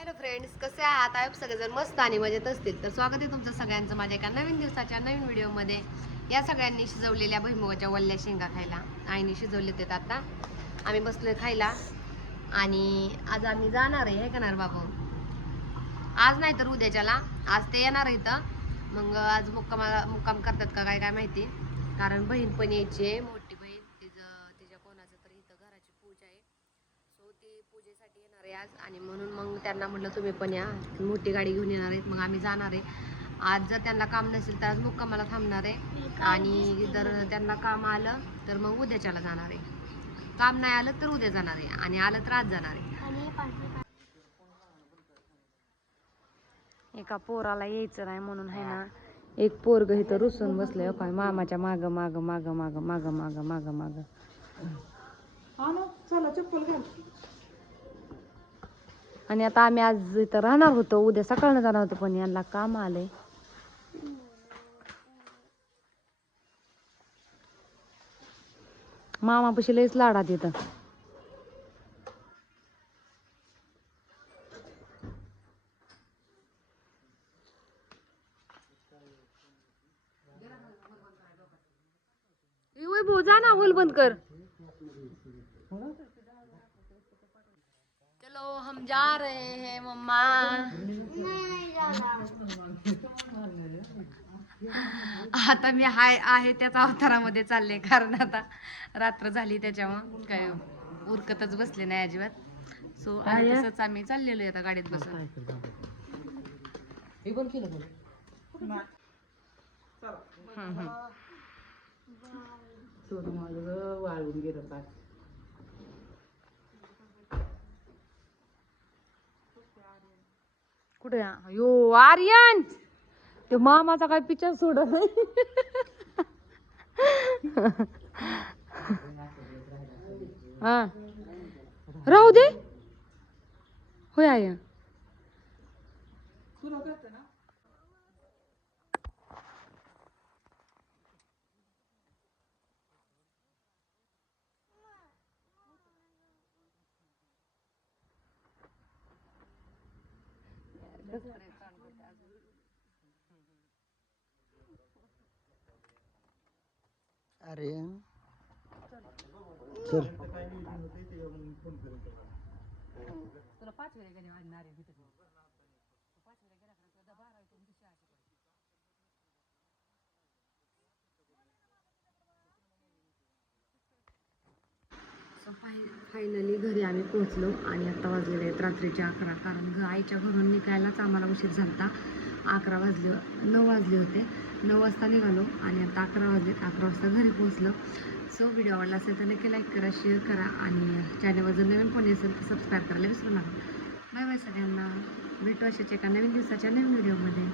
हाय रे friends, कसे आहात? I hope सगळेजण मस्त आणि मजेत असतील. तर स्वागत आहे तुमचं सगळ्यांचं माझ्या एका नवीन दिवसाच्या नवीन व्हिडिओमध्ये. या सगळ्यांनी शिजवलेल्या भुईमुगाच्या वल्ल्या शेंगा खायला आईने शिजवले ते आता आम्ही बसलोय खायला. आणि आज आम्ही जाणार आहे, हे करणार बाबू, आज नाही तर उद्याच्याला. आज ते येणार इथं, मग आज मुक्काम करतात का काय माहिती. कारण बहीण पण यायची आहे, मोठी बहीण, तिच्या कोणाचं तर इथं घराची पूजा आहे. सो ती पूजेसाठी येणार आहे आज, आणि म्हणून मग त्यांना म्हटलं तुम्ही पण या. मोठी गाडी घेऊन येणार आहेत, मग आम्ही जाणार आहे. आज जर त्यांना काम नसेल तर आज मुक्कामाला थांबणार आहे, आणि जर त्यांना काम आलं तर मग उद्याच्याला जाणार आहे. काम नाही आलं तर उद्या जाणार आहे, आणि आलं तर आज जाणार आहे. एका पोराला यायचं नाही म्हणून आहे ना, एक पोरग इथं रुसून बसलंय काय मामाच्या माग माग माग माग माग माग माग माग. चला चप्पल घाल. आणि आता आम्ही आज इथं राहणार होतो, उद्या सकाळनं जाणार होतो, पण यांना काम आलंय. मामापाशी लयच लाडात येतं. भाऊ जा ना, होल बंद कर. चलो हम जा रहे हैं मम्मा. आता मी आहे त्याच अवतारामध्ये चालले, कारण आता रात्र झाली त्याच्यामुळं काय उरकतच बसले नाही अजिबात. सो आणि तसंच आम्ही चाललेलो आता गाडीत बसून. वाळून गेलं पाय. कुठे यो आर्यन, ते मामाचा काय पिक्चर सोडत नाही. हा राहू दे. होय आय अरे चल. तुला 5 वेळा गेले वाजणार आहे तिथे. फायनली घरी आम्ही पोहोचलो, आणि आता वाजलेले आहेत रात्रीचे 11. कारण आईच्या घरून निघायलाच आम्हाला उशीर झाला. 9 वाजले होते. 9 वाजता निघालो, आणि आता 11 वाजले. 11 वाजता घरी पोहोचलो. सो व्हिडिओ आवडला असेल तर नक्की लाईक करा, शेअर करा, आणि चॅनलवर जर नवीन कोणी असेल तर सबस्क्राईब करायला विसरू नका. बाय बाय सगळ्यांना. भेटू अशाच एका नवीन दिवसाच्या नवीन व्हिडिओमध्ये.